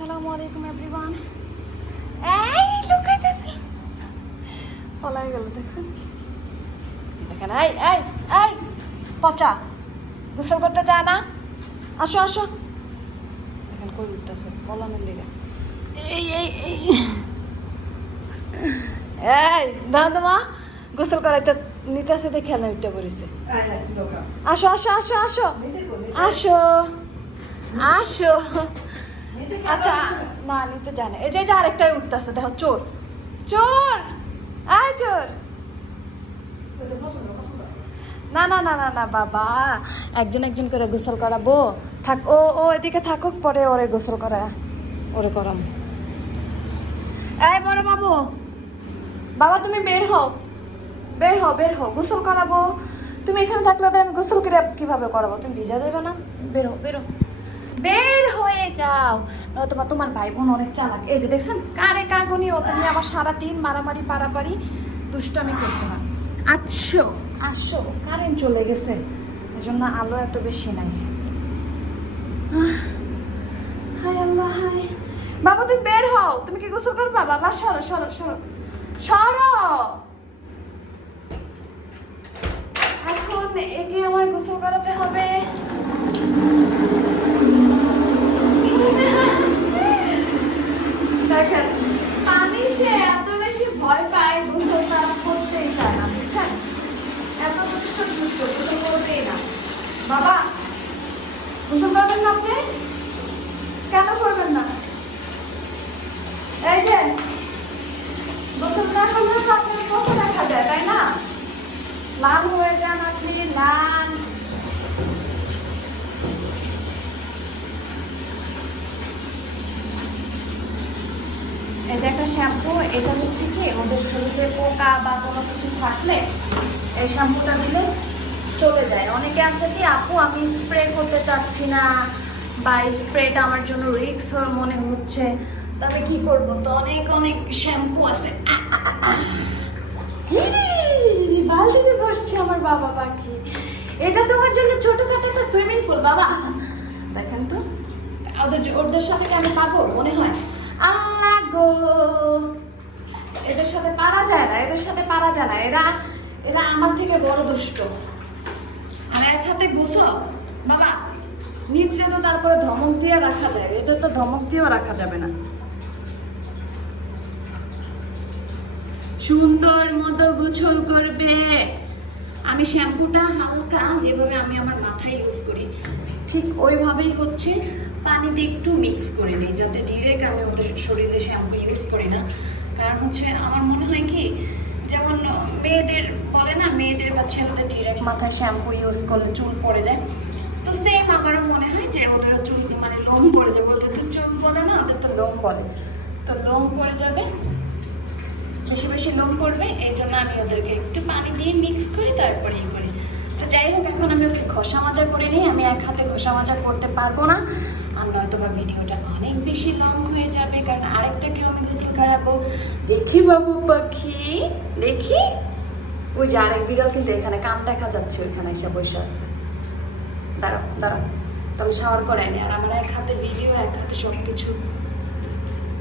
আসসালামু আলাইকুম এভরিওয়ান। এই লুকাইতেছি, পলাই গেল দেখছেন। দেখেন এই এই এই পচা গোসল করতে চায় না, আসো আসো। দেখেন কই উঠতেছে পলানের লেগে। এই এই এই এই দাদা গোসল করাইতে নিতেছে দেখে না উঠতে পড়েছে। আসো আসো আসো আসো আসো আসো। আচ্ছা না নিতে জানে। এই যে আরেকটাই উঠতেছে, দেখো চোর চোর আয় চোর। না না না না না বাবা, একজন একজন করে গোসল করাবো। থাক ও ও এদিকে থাকুক, পরে ওরে গোসল করা ওরে করাম। এই বড় বাবু, বাবা তুমি বের হও বের হও বের হও, গোসল করাবো। তুমি এখানে থাকলে ওদের আমি গোসল করে কিভাবে করাবো? তুমি ভিজা যাবে না, বেরো বেরো বের হয়ে যাও। তোমার তোমার ভাই বোন অনেক চালাক। এই যে দেখছেন কারে কাগুনি, ও তুমি আবার সারাদিন মারামারি পারাপারি দুষ্টামি করতে হয়। আসো আসো, কারেন্ট চলে গেছে এই জন্য আলো এত বেশি নাই। হাই আল্লাহ হাই। বাবা তুমি বের হও, তুমি কি গোসল করবা? বাবা সরো সরো সরো সরো। এখন একে আমার গোসল করাতে হবে। দেখেন পানি সে এত বেশি ভয় পায়, গোসল তারা করতেই চায় না, বুঝছেন? এত দুষ্ট দুষ্ট, গোসল করবেই না। বাবা গোসল করবেন না আপনি? কেন করবেন না? এই যে গোসল না করলে তো আপনার কষ্ট দেখা যায়, তাই না? লাল হয়ে যান আপনি, লাল। এই যে একটা শ্যাম্পু, এটা হচ্ছে কি ওদের শরীরে পোকা বা কোনো কিছু থাকলে এই শ্যাম্পুটা দিলে চলে যায়। অনেকে আছে যে আপু আমি স্প্রে করতে চাচ্ছি না, বা স্প্রেটা আমার জন্য রিস্ক মনে হচ্ছে, তবে কি করব, তো অনেক অনেক শ্যাম্পু আছে। বালতিতে বসছে আমার বাবা পাখি। এটা তোমার জন্য ছোটখাটো একটা সুইমিং পুল বাবা। দেখেন তো ওদের সাথে কি আমি পাবো মনে হয়? আল্লাহ গো, এদের সাথে পারা যায় না, এদের সাথে পারা যায় না। এরা এরা আমার থেকে বড় দুষ্ট। আর এক হাতে গোসল বাবা, নিত্রে তো তারপরে ধমক দিয়ে রাখা যায়, এদের তো ধমক দিয়েও রাখা যাবে না। সুন্দর মতো গোসল করবে। আমি শ্যাম্পুটা হালকা যেভাবে আমি আমার মাথায় ইউজ করি ঠিক ওইভাবেই হচ্ছে পানিতে একটু মিক্স করে নিই, যাতে ডিরেক্ট আমি ওদের শরীরে শ্যাম্পু ইউজ করি না। কারণ হচ্ছে আমার মনে হয় কি, যেমন মেয়েদের বলে না, মেয়েদের বা ছেলেদের ডিরেক্ট মাথায় শ্যাম্পু ইউজ করলে চুল পড়ে যায়, তো সেম আমারও মনে হয় যে ওদেরও চুল মানে লোম পড়ে যাবে। ওদের তো চুল বলে না, ওদের তো লোম বলে, তো লোম পড়ে যাবে, বেশি বেশি লোম পড়বে। এই জন্য আমি ওদেরকে একটু পানি দিয়ে মিক্স করি, তারপরে ই করি। তো যাই হোক, এখন আমি ওকে ঘষা মাজা করে নিই। আমি এক হাতে ঘষা মাজা করতে পারবো না, আর নয়তো বা ভিডিওটা অনেক বেশি লং হয়ে যাবে, কারণ আরেকটাকেও আমি গোসল করাবো। দেখি বাবু পাখি দেখি, ওই যে আরেক বিড়াল কিন্তু এখানে কান দেখা যাচ্ছে, ওইখানে এসে বসে আছে। দাঁড়াও দাঁড়াও, তাহলে শাওয়ার করে নি। আর আমার এক হাতে ভিডিও, এক হাতে সব কিছু।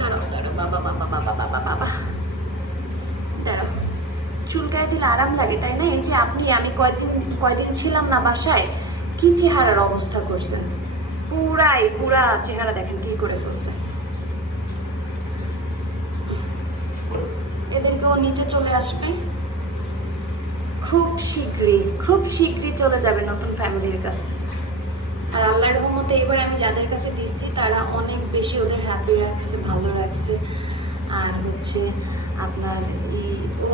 দাঁড়াও দাঁড়াও বাবা বাবা বাবা বাবা বাবা, দাঁড়াও। চুলকায় দিলে আরাম লাগে তাই না? এই যে আপনি, আমি কয়দিন ছিলাম না বাসায়, কি চেহারার অবস্থা করছেন, পুরা চেহারা দেখেন কি করে ফেলছে। এদেরকেও নিতে চলে আসবে খুব শীঘ্রই চলে যাবে নতুন ফ্যামিলির কাছে। আর আল্লাহর রহমতে এবার আমি যাদের কাছে দিচ্ছি তারা অনেক বেশি ওদের হ্যাপি রাখছে, ভালো রাখছে। আর হচ্ছে আপনার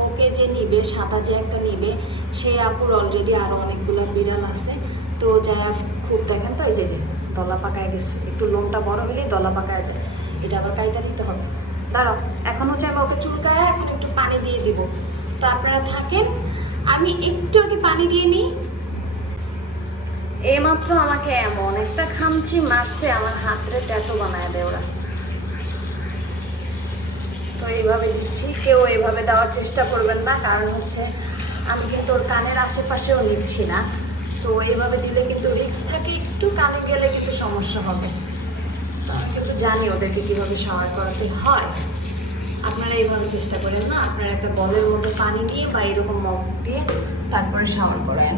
ওকে যে নিবে, সাদা যে একটা নিবে, সেই আপুর অলরেডি আরও অনেকগুলো বিড়াল আছে। তো যাই খুব দেখেন তো, এই যে দলা পাকায় গেছে, একটু লোমটা বড় হলেই দলা পাকায় যায়, এটা আবার কাইটা দিতে হবে। দাঁড়াও, এখন হচ্ছে আমি ওকে চুলকায় এখন একটু পানি দিয়ে দিব। তো আপনারা থাকেন, আমি একটু আগে পানি দিয়ে নিই। এইমাত্র আমাকে এমন একটা খামচি মারছে, আমার হাতে ট্যাটু বানায় দেয় ওরা। তো এইভাবে দিচ্ছি, কেউ এইভাবে দেওয়ার চেষ্টা করবেন না, কারণ হচ্ছে আমি কিন্তু ওর কানের আশেপাশেও নিচ্ছি না। তো এইভাবে দিলে কিন্তু রিস্ক থাকে, একটু কানে গেলে কিন্তু সমস্যা হবে। তো কিন্তু জানি ওদেরকে কিভাবে শাওয়ার করাতে হয়। আপনারা এইভাবে চেষ্টা করেন না, আপনারা একটা বলের মধ্যে পানি নিয়ে বা এরকম মগ দিয়ে তারপরে শাওয়ার করেন।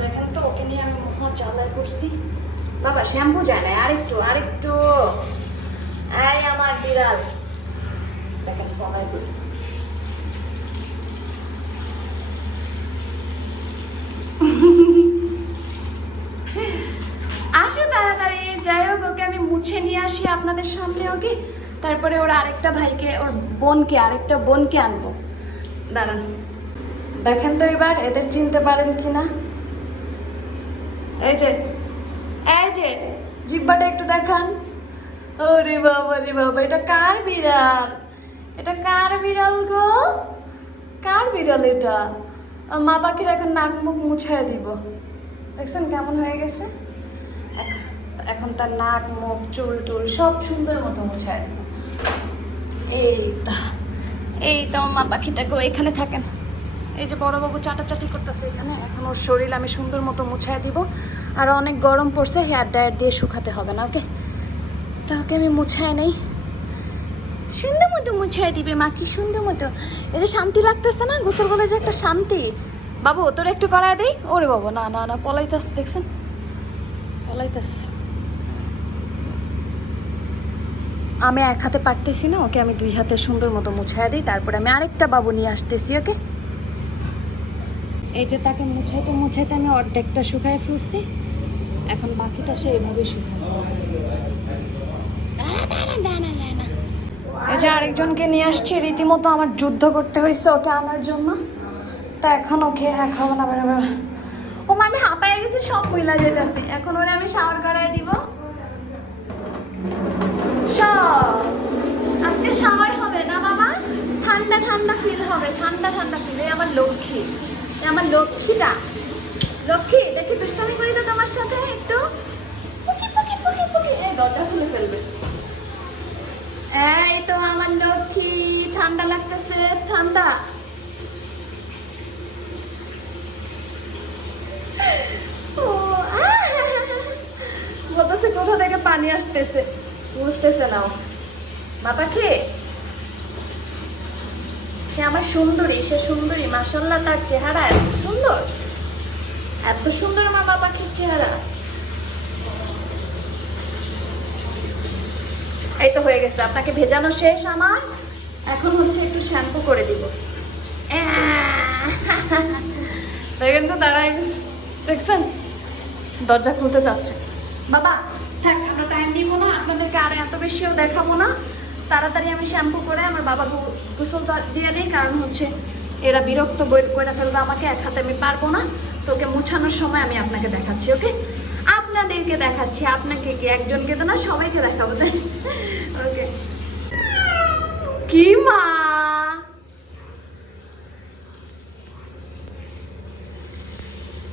দেখেন তো ওকে নিয়ে আমি মহা জ্বালায় করছি। বাবা শ্যাম্পু যায় না, আরেকটু আরেকটু। এই আমার বিড়াল দেখেন কমাই করি। আসো তাড়াতাড়ি, যাই হোক ওকে আমি মুছে নিয়ে আসি আপনাদের সামনে। ওকে তারপরে ওর আরেকটা ভাইকে, ওর বোনকে, আরেকটা বোনকে আনবো। দাঁড়ান, দেখেন তো এবার এদের চিনতে পারেন কিনা। এই যে জিব্বাটা একটু দেখান। ওরে বাবা রে বাবা, এটা কার বিড়াল? এটা কার বিড়াল গো? কার বিড়াল এটা? মা পাখির এখন নাক মুখ মুছায় দিব। দেখছেন কেমন হয়ে গেছে? এখন তার নাক মুখ চুল টুল সব সুন্দর মতো মুছায় দিব। এই তো মা পাখিটাকে এখানে থাকেন। এই যে বড় বাবু চাটাচাটি করতেছে এখানে। এখন ওর শরীর আমি সুন্দর মতো মুছায় দিব। আর অনেক গরম পড়ছে, হেয়ার ড্রায়ার দিয়ে শুকাতে হবে না। ওকে তা ওকে আমি মুছায় নেই, সুন্দর মতো মুছাই দিবে মা, কি সুন্দর মতো। এই যে শান্তি লাগতেছে না, গোসল করলে যে একটা শান্তি। বাবু তোর একটু করায় দেই। ওরে বাবু না না না, পলাইতাস, দেখছেন পলাইতাস। আমি এক হাতে পারতেছি না, ওকে আমি দুই হাতে সুন্দর মতো মুছাই দিই। তারপরে আমি আরেকটা বাবু নিয়ে আসতেছি। ওকে এই যে তাকে মুছাইতে মুছাইতে আমি অর্ধেকটা শুকাই ফেলছি, এখন বাকিটা সে এইভাবে শুকায়। এই যে আরেকজনকে নিয়ে আসছি, রীতিমতো আমার যুদ্ধ করতে হয়েছে ওকে আনার জন্য। তা এখন ওকে এখন আবার ও মানে হাঁপায় গেছে, সব বইলা যেতেছে। এখন ওরে আমি শাওয়ার করাই দিব। আজকে শাওয়ার হবে না বাবা, ঠান্ডা ঠান্ডা ফিল হবে, ঠান্ডা ঠান্ডা ফিল। এই আমার লক্ষ্মী, আমার লক্ষ্মীটা, লক্ষ্মী দেখি দুষ্টামি করি তো তোমার সাথে একটু। এই দরজা খুলে ফেলবে। এই তো আমার লক্ষ্মী, ঠান্ডা লাগতেছে, ঠান্ডা। ও বলতেছে কোথা থেকে পানি আসতেছে, বুঝতেছে না মা পাখি। সে আমার সুন্দরী, সে সুন্দরী, মাশাআল্লাহ। তার চেহারা এত সুন্দর, এত সুন্দর আমার মা পাখির চেহারা। এই তো হয়ে গেছে, আপনাকে ভেজানো শেষ আমার। এখন হচ্ছে একটু শ্যাম্পু করে দিব। দেখেন তো দাঁড়াই, দেখছেন দরজা খুলতে যাচ্ছে। বাবা থাক, আমরা টাইম দিব না আপনাদেরকে, আর এত বেশিও দেখাবো না। তাড়াতাড়ি আমি শ্যাম্পু করে আমার বাবা গোসল দিয়ে দিই, কারণ হচ্ছে এরা বিরক্ত করে ফেলবে আমাকে, এক হাতে আমি পারবো না। তোকে মুছানোর সময় আমি আপনাকে দেখাচ্ছি। ওকে আপনাদেরকে দেখাচ্ছি, আপনাকে কি একজনকে তো না, সবাইকে দেখাবো। ওকে কি মা,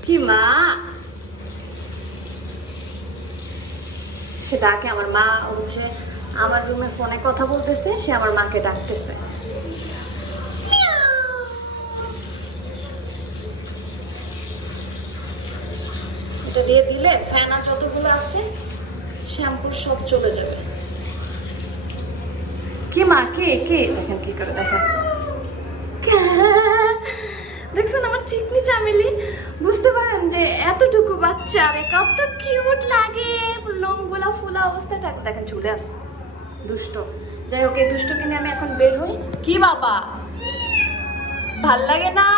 কি মা, সে ডাকে। আমার মা হচ্ছে আমার রুমে ফোনে কথা বলতেছে, সে আমার মাকে ডাকতেছে। এটা দিয়ে দিলে ফেনা যতগুলো আছে শ্যাম্পুর সব চলে যাবে। কি মা, কে কে দেখেন কি করে, দেখেন দেখছেন আমার চিকনি চামেলি। বুঝতে পারেন যে এতটুকু বাচ্চা রে কত কিউট লাগে, লোমগুলা ফুলা অবস্থায় থাকে। দেখেন চলে আস দুষ্ট। যাই হোক এই দুষ্টকে নিয়ে আমি এখন বের হই। কি বাবা ভাল লাগে না?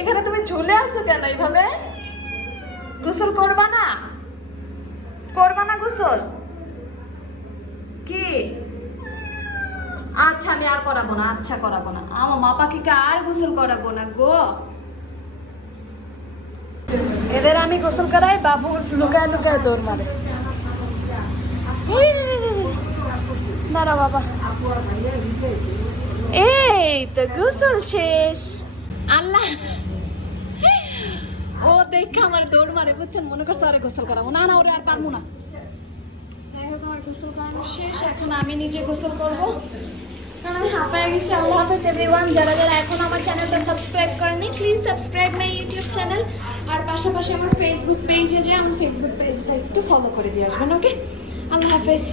এখানে তুমি ঝুলে আসো কেন এইভাবে? গোসল করবা না? করবা না গোসল? কি আচ্ছা আমি আর করাবো না, আচ্ছা করাবো না। আমার মা পাখিকে আর গোসল করাবো না গো। এদের আমি গোসল করাই, বাবু লুকায় লুকায় দৌড় মারে। দাঁড়া বাবা, এই তো গোসল শেষ। আল্লাহ ও দেখে আমার দৌড় মারে, বুঝছেন? মনে করছে আরে গোসল করাবো না, না ওরে আর পারবো না। যাই হোক আমার গোসল করানো শেষ, এখন আমি নিজে গোসল করবো। কারণ আমি হাঁপায় গেছি। আল্লাহ হাফেজ এভরিওয়ান। যারা যারা এখন আমার চ্যানেলটা সাবস্ক্রাইব করেনি please subscribe my YouTube channel. আর পাশাপাশি আমার ফেসবুক পেজে যে আমার ফেসবুক পেজটা একটু ফলো করে দিয়ে আসবেন। ওকে, আল্লাহ হাফেজ।